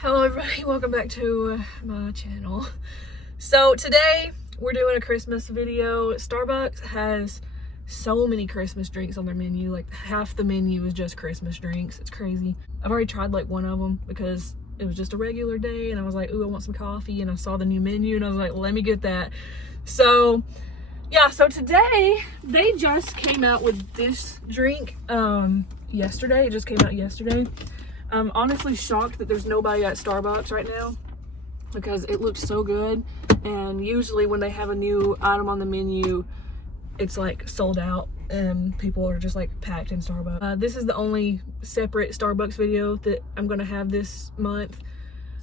Hello everybody, welcome back to my channel. So today we're doing a Christmas video. Starbucks has so many Christmas drinks on their menu. Like half the menu is just Christmas drinks. It's crazy. I've already tried like one of them because it was just a regular day and I was like, ooh, I want some coffee, and I saw the new menu and I was like, let me get that. So yeah, so today they just came out with this drink yesterday. It just came out yesterday. I'm honestly shocked that there's nobody at Starbucks right now because it looks so good, and usually when they have a new item on the menu it's like sold out and people are just like packed in Starbucks. This is the only separate Starbucks video that I'm gonna have this month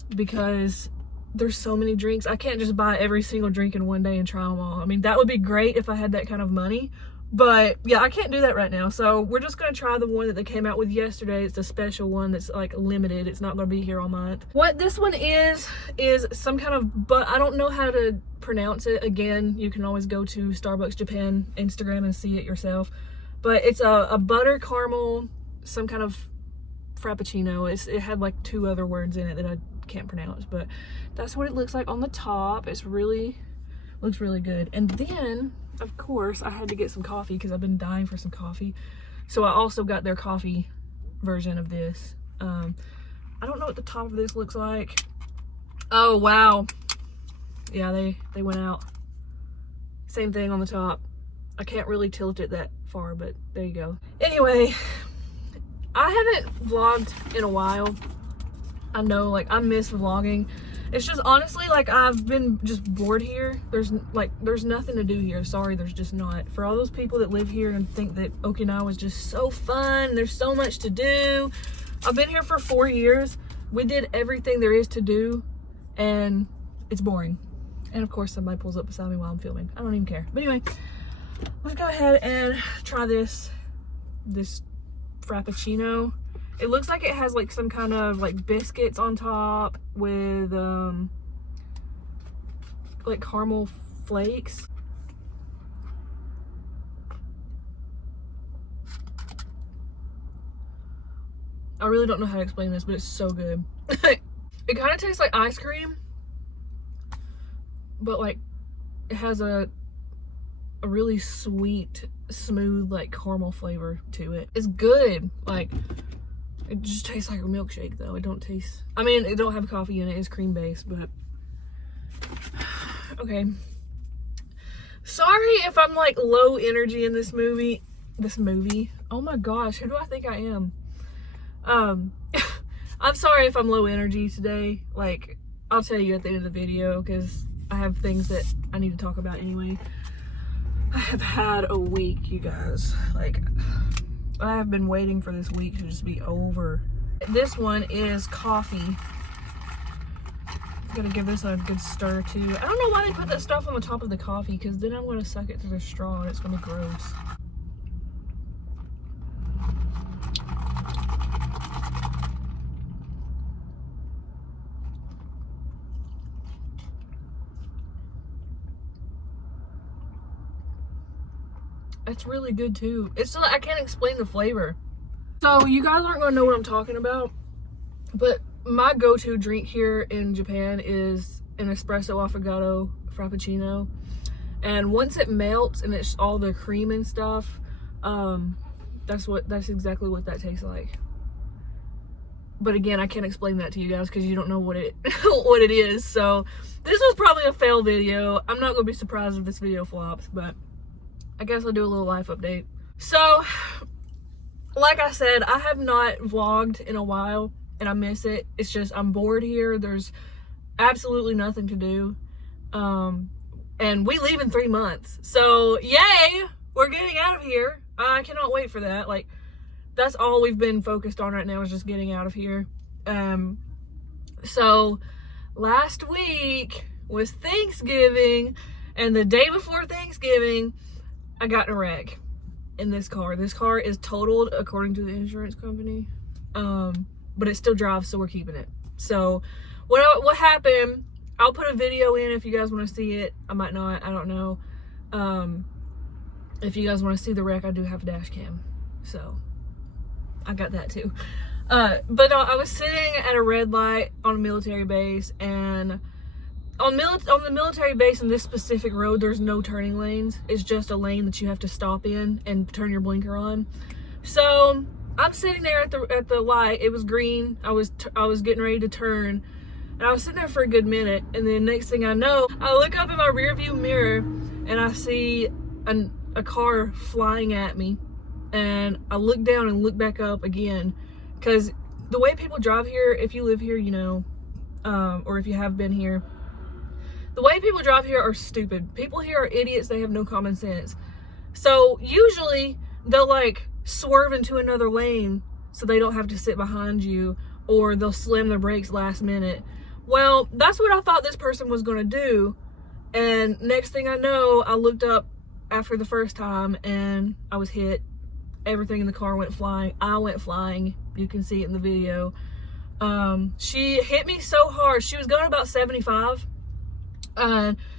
because there's so many drinks. I can't just buy every single drink in one day and try them all. I mean, that would be great if I had that kind of money, but yeah, I can't do that right now. So we're just gonna try the one that they came out with yesterday. It's a special one that's like limited. It's not gonna be here all month. What this one is some kind of, but I don't know how to pronounce it. Again, you can always go to Starbucks Japan Instagram and see it yourself. But it's a butter caramel, some kind of frappuccino. It had like two other words in it that I can't pronounce, but that's what it looks like on the top. Looks really good. And then of course I had to get some coffee because I've been dying for some coffee, so I also got their coffee version of this. I don't know what the top of this looks like. Oh wow, yeah, they went out. Same thing on the top. I can't really tilt it that far, but there you go. Anyway, I haven't vlogged in a while. I know, like, I miss vlogging. It's just honestly like I've been just bored here. There's nothing to do here. Sorry, there's just not. For all those people that live here and think that Okinawa is just so fun, there's so much to do. I've been here for 4 years. We did everything there is to do and it's boring. And of course somebody pulls up beside me while I'm filming. I don't even care. But anyway, let's go ahead and try this frappuccino. It looks like it has like some kind of like biscuits on top with like caramel flakes. I really don't know how to explain this, but it's so good. It kind of tastes like ice cream, but like it has a really sweet, smooth, like caramel flavor to it. It's good. Like, it just tastes like a milkshake though. It don't taste, I mean, it don't have coffee in it. It's cream based, but okay. Sorry if I'm like low energy in this movie. Oh my gosh, who do I think I am? I'm sorry if I'm low energy today. Like, I'll tell you at the end of the video because I have things that I need to talk about anyway. I have had a week, you guys. Like, I have been waiting for this week to just be over. This one is coffee. Gotta give this a good stir too. I don't know why they put that stuff on the top of the coffee, because then I'm gonna suck it through the straw and it's gonna be gross. It's really good too. It's still, I can't explain the flavor. So you guys aren't gonna know what I'm talking about, but my go-to drink here in Japan is an espresso affogato frappuccino. And once it melts and it's all the cream and stuff, that's exactly what that tastes like. But again, I can't explain that to you guys because you don't know what it what it is. So this was probably a fail video. I'm not gonna be surprised if this video flops, but I guess I'll do a little life update. So, like I said, I have not vlogged in a while and I miss it. It's just, I'm bored here. There's absolutely nothing to do. And we leave in 3 months. So, yay! We're getting out of here. I cannot wait for that. Like, that's all we've been focused on right now is just getting out of here. So, last week was Thanksgiving, and the day before Thanksgiving, I got in a wreck in this car. This car is totaled according to the insurance company, but it still drives, so we're keeping it. So what happened, I'll put a video in if you guys want to see it. I might not, I don't know. If you guys want to see the wreck, I do have a dash cam, so I got that too. But no, I was sitting at a red light on a military base, and on the military base in this specific road, there's no turning lanes. It's just a lane that you have to stop in and turn your blinker on. So I'm sitting there at the light. It was green. I was getting ready to turn, and I was sitting there for a good minute. And then next thing I know, I look up in my rear view mirror, and I see a car flying at me. And I look down and look back up again, because the way people drive here, if you live here, you know, or if you have been here, the way people drive here are stupid. People here are idiots. They have no common sense. So usually they'll like swerve into another lane so they don't have to sit behind you, or they'll slam their brakes last minute. Well, that's what I thought this person was going to do. And next thing I know, I looked up after the first time and I was hit. Everything in the car went flying. I went flying. You can see it in the video. She hit me so hard. She was going about 75.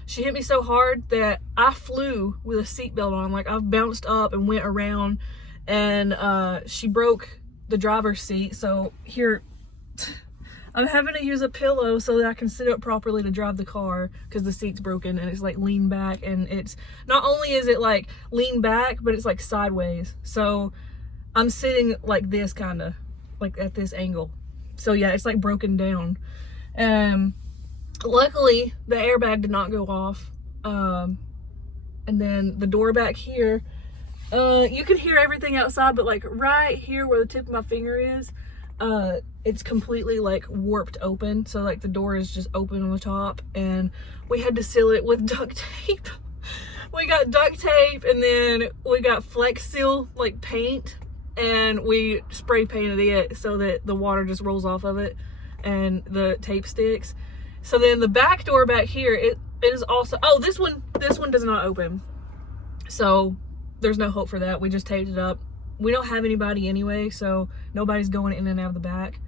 She hit me so hard that I flew with a seatbelt on. Like, I bounced up and went around, and she broke the driver's seat. So here, I'm having to use a pillow so that I can sit up properly to drive the car, because the seat's broken and it's like leaned back, and it's not only is it like leaned back, but it's like sideways. So I'm sitting like this, kind of like at this angle. So yeah, it's like broken down. Luckily the airbag did not go off. And then the door back here, you can hear everything outside, but like right here where the tip of my finger is, it's completely like warped open. So like the door is just open on the top, and we had to seal it with duct tape. We got duct tape, and then we got Flex Seal like paint, and we spray painted it so that the water just rolls off of it and the tape sticks. So then the back door back here, it is also, oh, this one does not open. So there's no hope for that. We just taped it up. We don't have anybody anyway, so nobody's going in and out of the back.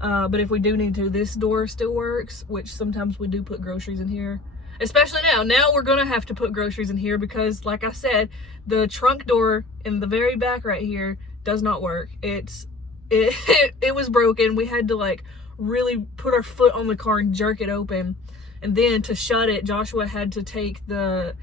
But if we do need to, this door still works, which sometimes we do put groceries in here. Especially now. Now we're gonna have to put groceries in here because, like I said, the trunk door in the very back right here does not work. It was broken. We had to like really put our foot on the car and jerk it open. And then to shut it, Joshua had to take the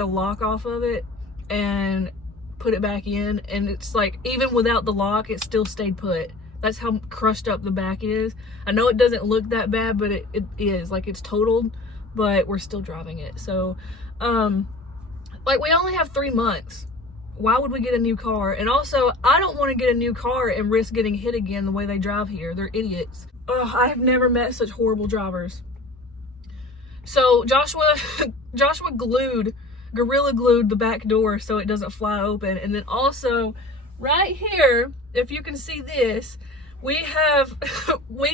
lock off of it and put it back in. And it's like, even without the lock, it still stayed put. That's how crushed up the back is. I know it doesn't look that bad, but it is. Like, it's totaled, but we're still driving it. So, like, we only have 3 months. Why would we get a new car? And also, I don't want to get a new car and risk getting hit again the way they drive here. They're idiots. Ugh, I have never met such horrible drivers. So Joshua gorilla glued the back door so it doesn't fly open. And then also right here, if you can see this, we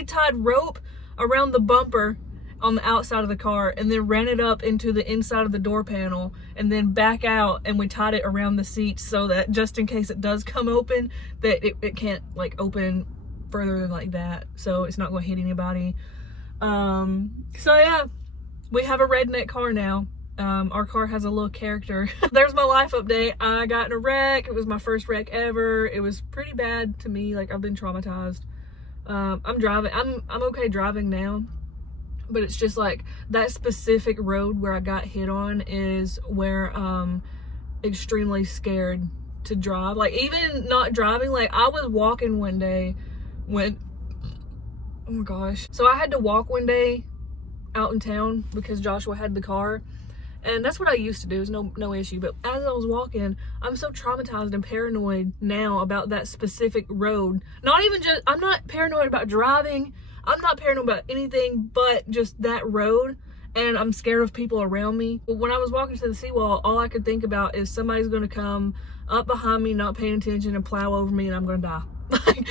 tied rope around the bumper on the outside of the car, and then ran it up into the inside of the door panel, and then back out, and we tied it around the seats so that just in case it does come open, that it can't like open further than like that, so it's not going to hit anybody. So yeah, we have a redneck car now. Our car has a little character. There's my life update. I got in a wreck. It was my first wreck ever. It was pretty bad to me. Like, I've been traumatized. I'm okay driving now, but it's just like that specific road where I got hit on is where I'm extremely scared to drive. Like, even not driving, like I was walking one day when, oh my gosh. So I had to walk one day out in town because Joshua had the car. And that's what I used to do. It's no issue. But as I was walking, I'm so traumatized and paranoid now about that specific road. Not even just, I'm not paranoid about driving. I'm not paranoid about anything but just that road. And I'm scared of people around me. But when I was walking to the seawall, all I could think about is somebody's going to come up behind me, not paying attention, and plow over me, and I'm going to die. Like,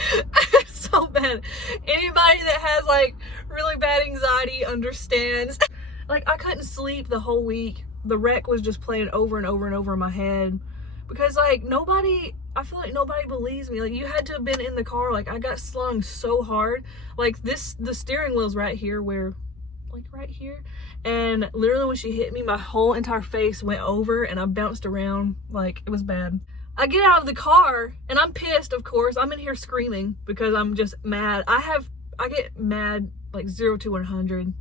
it's so bad. Anybody that has like really bad anxiety understands. Like, I couldn't sleep the whole week. The wreck was just playing over and over and over in my head. Because, like, I feel like nobody believes me. Like, you had to have been in the car. Like, I got slung so hard. Like, the steering wheel's right here right here. And literally when she hit me, my whole entire face went over and I bounced around. Like, it was bad. I get out of the car and I'm pissed, of course. I'm in here screaming because I'm just mad. I get mad like 0 to 100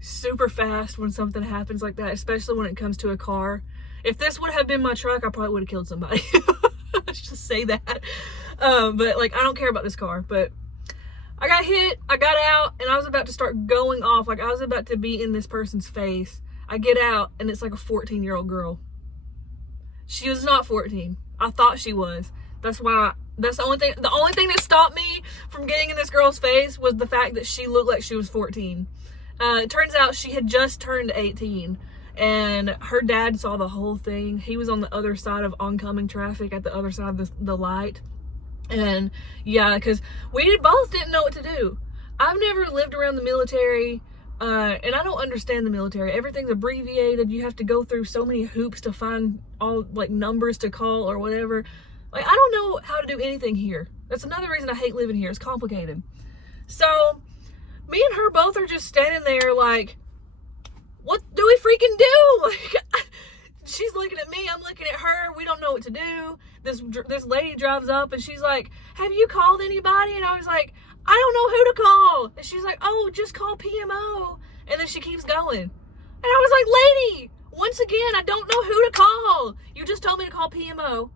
super fast when something happens like that, especially when it comes to a car. If this would have been my truck, I probably would have killed somebody. Let's just say that. But like, I don't care about this car. But I got hit, I got out, and I was about to start going off. Like, I was about to be in this person's face. I get out, and it's like a 14-year-old girl. She was not 14. I thought she was. That's the only thing that stopped me from getting in this girl's face was the fact that she looked like she was 14. It turns out she had just turned 18, and her dad saw the whole thing. He was on the other side of oncoming traffic at the other side of the light. And yeah, because we both didn't know what to do. I've never lived around the military, and I don't understand the military. Everything's abbreviated. You have to go through so many hoops to find all like numbers to call or whatever. Like, I don't know how to do anything here. That's another reason I hate living here. It's complicated. So me and her both are just standing there like, what do we freaking do? Like, she's looking at me, I'm looking at her. We don't know what to do. This lady drives up and she's like, have you called anybody? And I was like, I don't know who to call. And she's like, oh, just call PMO. And then she keeps going. And I was like, lady, once again, I don't know who to call. You just told me to call PMO.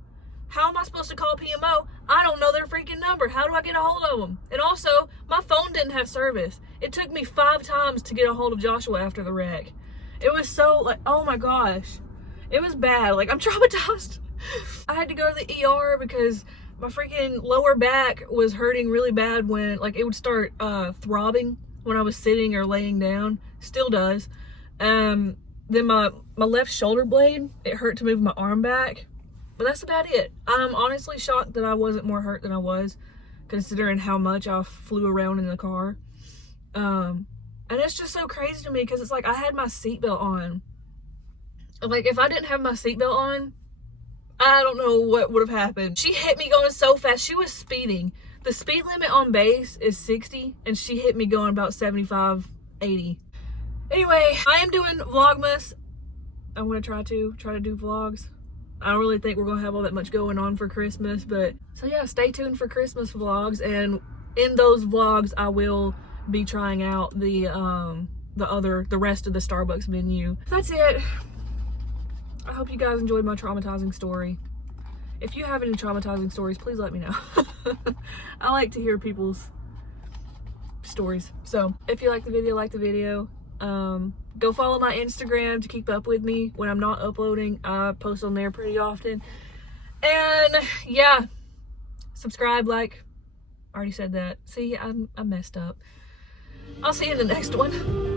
How am I supposed to call PMO? I don't know their freaking number. How do I get a hold of them? And also, my phone didn't have service. It took me 5 times to get a hold of Joshua after the wreck. It was so like, oh my gosh. It was bad. Like, I'm traumatized. I had to go to the ER because my freaking lower back was hurting really bad when, like, it would start throbbing when I was sitting or laying down. Still does. Then my left shoulder blade, it hurt to move my arm back. But that's about it. I'm honestly shocked that I wasn't more hurt than I was, considering how much I flew around in the car. And it's just so crazy to me because it's like I had my seatbelt on. Like, if I didn't have my seatbelt on, I don't know what would have happened. She hit me going so fast. She was speeding. The speed limit on base is 60, and she hit me going about 75, 80. Anyway, I am doing Vlogmas. I'm going to try to do vlogs. I don't really think we're going to have all that much going on for Christmas, but so yeah, stay tuned for Christmas vlogs, and in those vlogs I will be trying out the rest of the Starbucks menu. That's it. I hope you guys enjoyed my traumatizing story. If you have any traumatizing stories, please let me know. I like to hear people's stories. So if you like the video, go follow my Instagram to keep up with me when I'm not uploading. I post on there pretty often. And yeah, subscribe, like, already said that. See, I messed up. I'll see you in the next one.